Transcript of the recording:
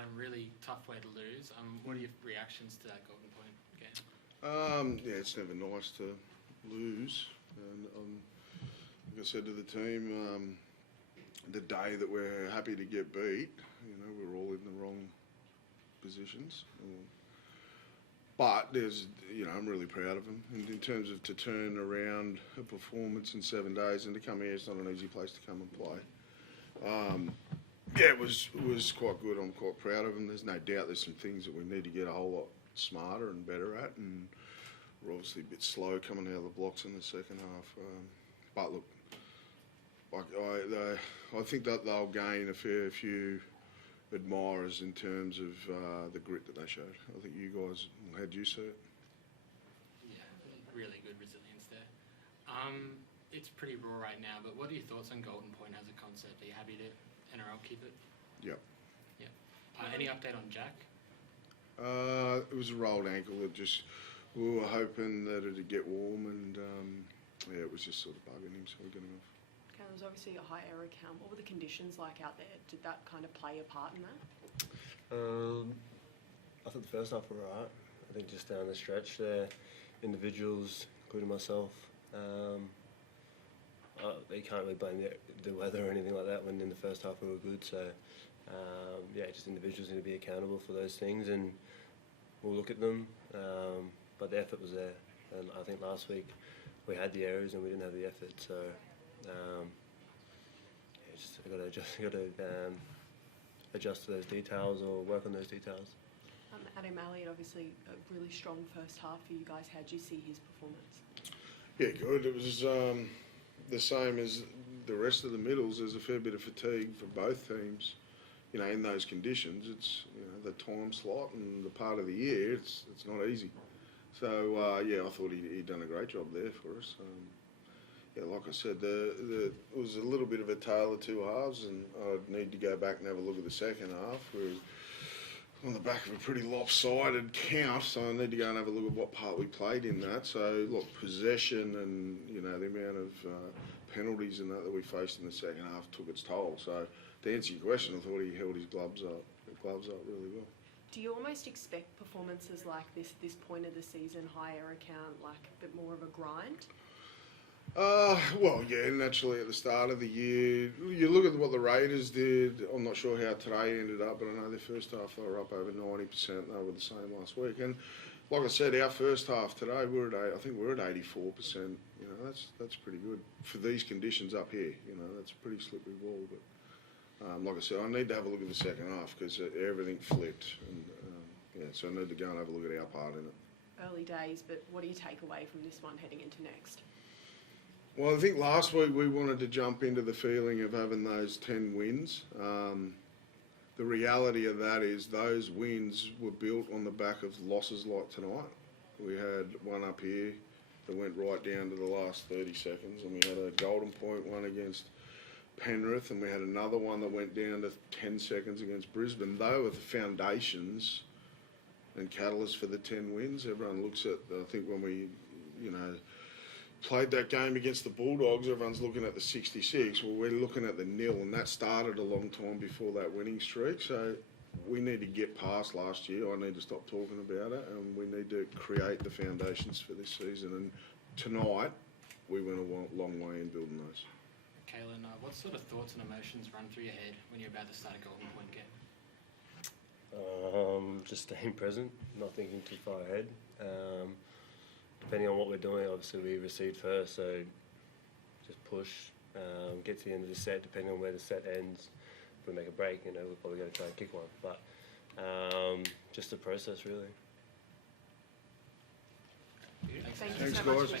start and really tough way to lose. What are your reactions to that Golden Point game? Yeah, it's never nice to lose. And like I said to the team, the day that we're happy to get beat, we're all in the wrong positions. But I'm really proud of them. And in terms of to turn around a performance in 7 days and to come here, it's not an easy place to come and play. It was quite good. I'm quite proud of them. There's no doubt there's some things that we need to get a whole lot smarter and better at, and we're obviously a bit slow coming out of the blocks in the second half. But look, I think that they'll gain a fair few admirers in terms of the grit that they showed. I think you guys, how do you see it? Yeah, really good resilience there. It's pretty raw right now, but what are your thoughts on Golden Point as a concept? Are you happy to NRL keep it? Yep. Any update on Jack? It was a rolled ankle. We were hoping that it'd get warm, and it was just sort of bugging him, so we got him off. Okay, there was obviously a high error count. What were the conditions like out there? Did that kind of play a part in that? I thought the first half were alright. I think just down the stretch there, individuals, including myself, you can't really blame the weather or anything like that when in the first half we were good. So, just individuals need to be accountable for those things, and we'll look at them. But the effort was there, and I think last week we had the errors and we didn't have the effort. So, got to adjust to those details or work on those details. Adam Elliott, obviously a really strong first half for you guys. How do you see his performance? Yeah, good. It was the same as the rest of the middles. There's a fair bit of fatigue for both teams. In those conditions, it's the time slot and the part of the year. It's not easy. So I thought he'd done a great job there for us. Like I said, it was a little bit of a tale of two halves, and I'd need to go back and have a look at the second half. We're on the back of a pretty lopsided count, so I need to go and have a look at what part we played in that. So, look, possession and, the amount of penalties and that we faced in the second half took its toll. So, to answer your question, I thought he held his gloves up really well. Do you almost expect performances like this point of the season, high error count, like a bit more of a grind? Naturally at the start of the year, you look at what the Raiders did. I'm not sure how today ended up, but I know their first half they were up over 90%. They were the same last week, and like I said, our first half today I think we're at 84%. That's pretty good for these conditions up here. That's a pretty slippery ball. But like I said, I need to have a look at the second half because everything flipped, and so I need to go and have a look at our part in it. Early days, but what do you take away from this one heading into next? Well, I think last week we wanted to jump into the feeling of having those 10 wins. The reality of that is those wins were built on the back of losses like tonight. We had one up here that went right down to the last 30 seconds, and we had a Golden Point one against Penrith, and we had another one that went down to 10 seconds against Brisbane. They were the foundations and catalysts for the 10 wins. Everyone looks at, I think when we, played that game against the Bulldogs, everyone's looking at the 66. Well, we're looking at the 0, and that started a long time before that winning streak. So we need to get past last year. I need to stop talking about it, and we need to create the foundations for this season. And tonight, we went a long way in building those. Kalen, what sort of thoughts and emotions run through your head when you're about to start a Golden Point game? Just staying present, not thinking too far ahead. Depending on what we're doing, obviously we recede first, so just push, get to the end of the set, depending on where the set ends. If we make a break, we're probably going to try and kick one. But just the process, really. Thank you so much for your time.